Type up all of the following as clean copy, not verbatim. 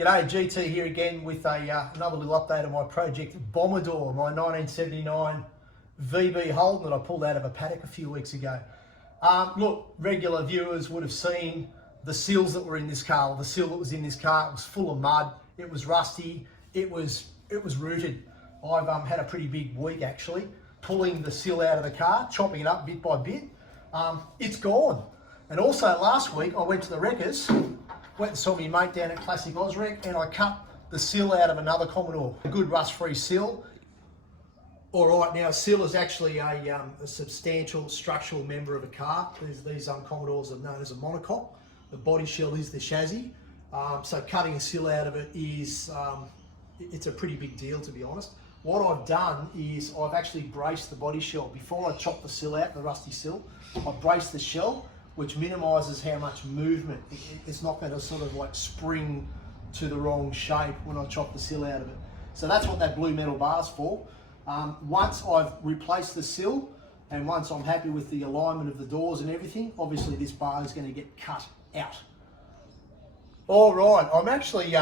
G'day, GT here again with another little update on my project Bombodore, my 1979 VB Holden that I pulled out of a paddock a few weeks ago. Look, regular viewers would have seen the sills that were in this car. The sill that was in this car, it was full of mud, it was rusty, it was rooted. I've had a pretty big week actually, pulling the sill out of the car, chopping it up bit by bit. It's gone. And also last week I went to the wreckers, went and saw my mate down at Classic Ausrec, and I cut the sill out of another Commodore, a good rust-free sill. All right, now a sill is actually a substantial structural member of a car. These Commodores are known as a monocoque. The body shell is the chassis. So cutting a sill out of it is, it's a pretty big deal, to be honest. What I've done is I've actually braced the body shell. Before I chop the sill out, the rusty sill, I braced the shell, which minimises how much movement. It's not going to sort of like spring to the wrong shape when I chop the sill out of it. So that's what that blue metal bar's for. Once I've replaced the sill and once I'm happy with the alignment of the doors and everything, obviously this bar is going to get cut out. All right, I'm actually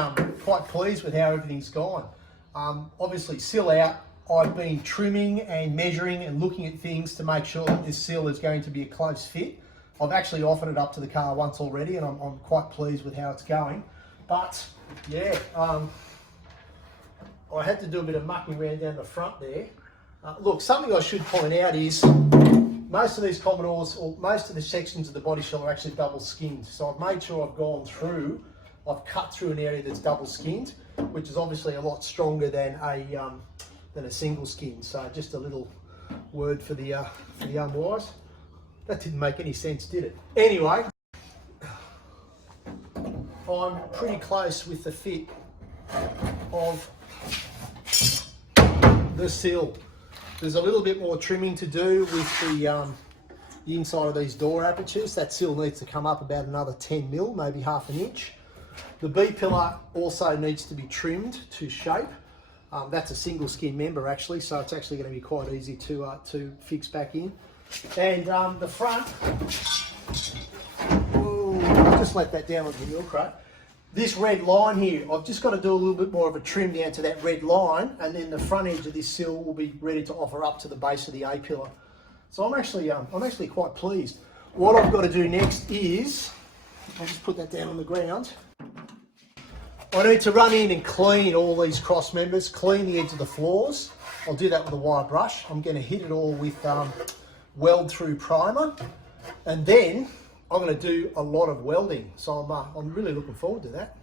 quite pleased with how everything's gone. Obviously sill out, I've been trimming and measuring and looking at things to make sure that this sill is going to be a close fit. I've actually offered it up to the car once already and I'm quite pleased with how it's going. But yeah, I had to do a bit of mucking around down the front there. Look, something I should point out is most of these Commodores, or most of the sections of the body shell are actually double skinned. So I've made sure I've gone through, I've cut through an area that's double skinned, which is obviously a lot stronger than a single skin. So just a little word for the unwise. That didn't make any sense, did it? Anyway, I'm pretty close with the fit of the sill. There's a little bit more trimming to do with the inside of these door apertures. That sill needs to come up about another 10 mil, maybe half an inch. The B-pillar also needs to be trimmed to shape. That's a single skin member actually, so it's actually going to be quite easy to fix back in. And the front, I'll just let that down with the milk crate. This red line here, I've just got to do a little bit more of a trim down to that red line, and then the front edge of this sill will be ready to offer up to the base of the A-pillar. So I'm actually quite pleased. What I've got to do next is, I'll just put that down on the ground. I need to run in and clean all these cross members, clean the edge of the floors. I'll do that with a wire brush. I'm going to hit it all with weld through primer, and then I'm going to do a lot of welding. So I'm really looking forward to that.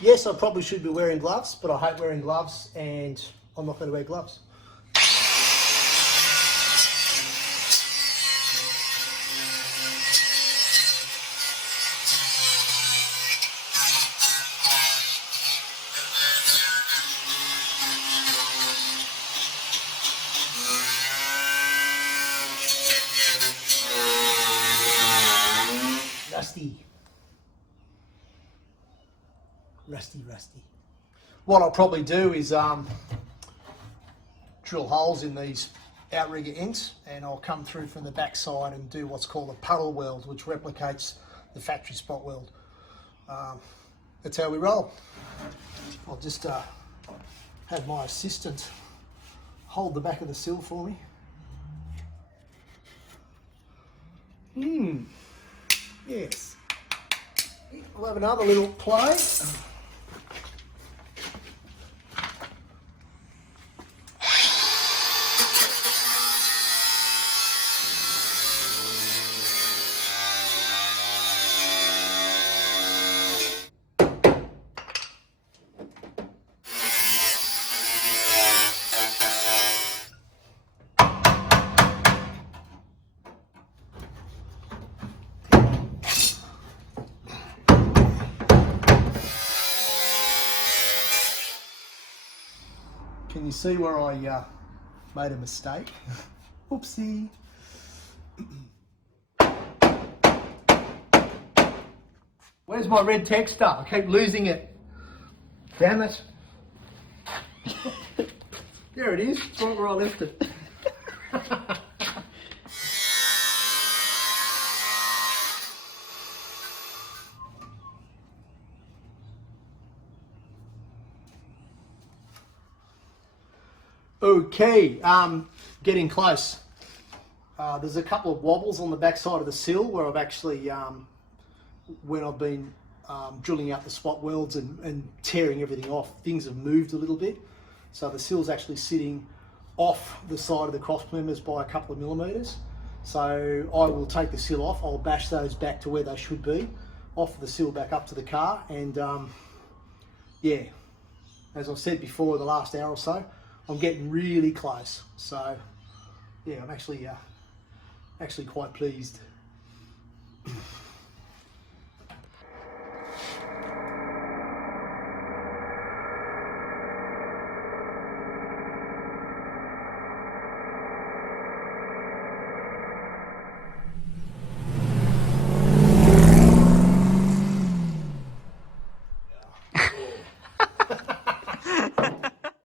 Yes, I probably should be wearing gloves, but I hate wearing gloves and I'm not going to wear gloves. Rusty. What I'll probably do is drill holes in these outrigger ends, and I'll come through from the back side and do what's called a puddle weld, which replicates the factory spot weld. That's how we roll. I'll just have my assistant hold the back of the sill for me. Yes. We'll have another little play. Can you see where I made a mistake? Oopsie. Where's my red texture? I keep losing it. Damn it. There it is. It's right where I left it. Okay, getting close. There's a couple of wobbles on the back side of the sill where I've actually, when I've been drilling out the spot welds and tearing everything off, things have moved a little bit. So the sill's actually sitting off the side of the cross members by a couple of millimetres. So I will take the sill off, I'll bash those back to where they should be, off the sill back up to the car, and yeah, as I've said before, the last hour or so, I'm getting really close. So yeah, I'm actually quite pleased.